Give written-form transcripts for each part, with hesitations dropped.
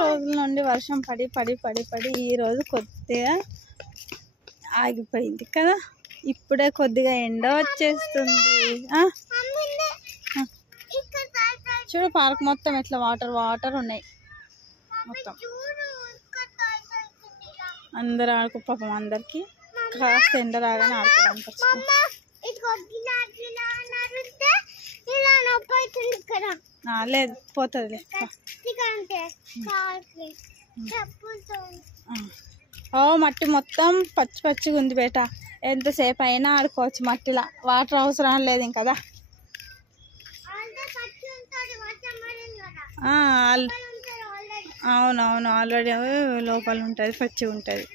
రోజుల నుండి వర్షం పడి పడి పడి పడి ఈ రోజు కొద్దిగా ఆగిపోయింది కదా. ఇప్పుడే కొద్దిగా ఎండ వచ్చేస్తుంది. చూడు పార్క్ మొత్తం ఎట్లా వాటర్ వాటర్ ఉన్నాయి. మొత్తం అందరు ఆడుకో పాపం అందరికి కాస్త ఎండ రాగానే ఆడుకోవడానికి వచ్చింది. లేదు పోతుంది. ఓ మట్టి మొత్తం పచ్చి పచ్చిగా ఉంది బేట. ఎంతసేపు అయినా ఆడుకోవచ్చు మట్టిలా. వాటర్ అవసరం లేదు ఇంకదా. అవునవును ఆల్రెడీ లోపల ఉంటుంది, పచ్చిగా ఉంటుంది.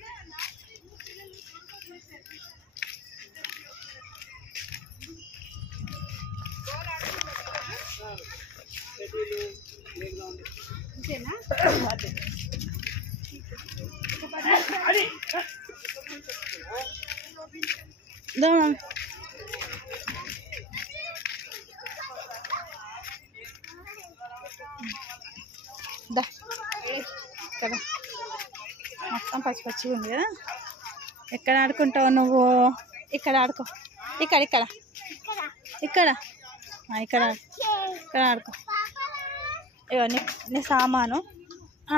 ఇక్కడ మొత్తం పచ్చి పచ్చిగా ఉంది కదా. ఎక్కడ ఆడుకుంటావు నువ్వు? ఇక్కడ ఆడుకో. ఇక్కడ ఇక్కడ ఇక్కడ ఇక్కడ ఇక్కడ ఆడుకో. ఇవన్నీ నీ సామాను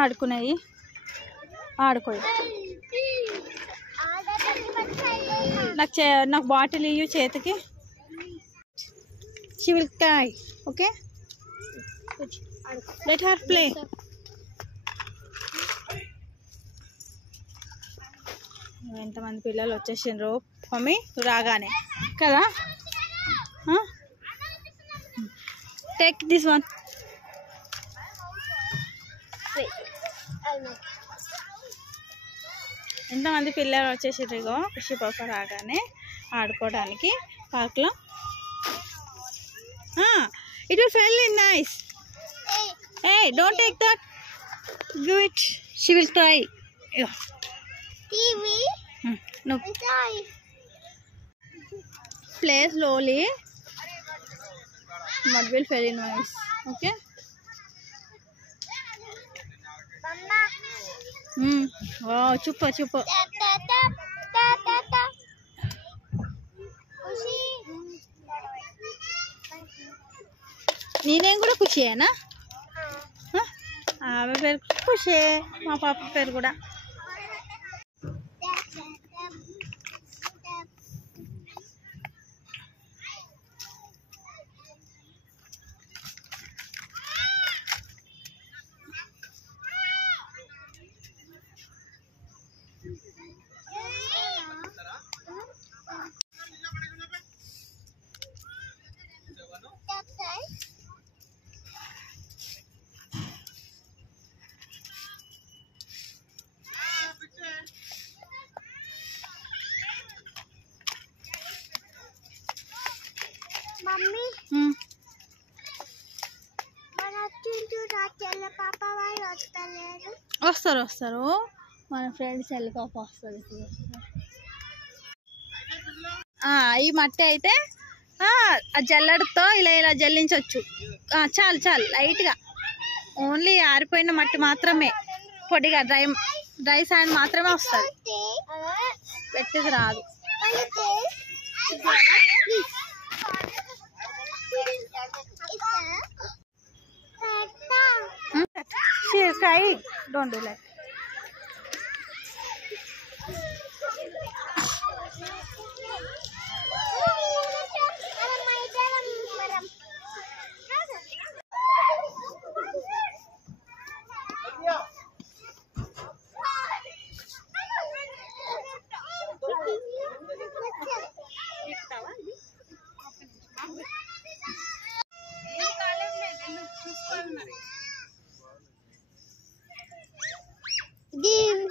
ఆడుకునేవి ఆడుకో. నాకు బాటిల్ ఇవ్వు చేతికి. She will cry. Okay let her play. ఎంతమంది పిల్లలు వచ్చేసిండ్రు మమ్మీ రాగానే కదా. Take this one. ఎంతమంది పిల్లలు వచ్చేసిండ్రు ఇగో ఖుషి పాప రాగానే ఆడుకోవడానికి పార్క్లో. It will fell in nice. Hey, don't take that. Give it. She will cry. TV. No. Play slowly. Mud will fall in noise. Okay. Mama. Wow, chupa chupa. నేనేం కూడా ఖుషియేనా? ఆమె పేరు ఖుషి, మా పాప పేరు కూడా. మమ్మీ మన పాప వాళ్ళు వస్తలేరు. వస్తారు వస్తారు. మన ఫ్రెండ్స్ చెల్లి పాప వస్తుంది. ఈ మట్టి అయితే జల్లెడతో ఇలా ఇలా జల్లించవచ్చు. చాలు చాలు లైట్గా. ఓన్లీ ఆరిపోయిన మట్టి మాత్రమే, పొడిగా డ్రై శాండ్ మాత్రమే వస్తుంది. పెట్టిది రాదు. She is crying. Don't do that. Give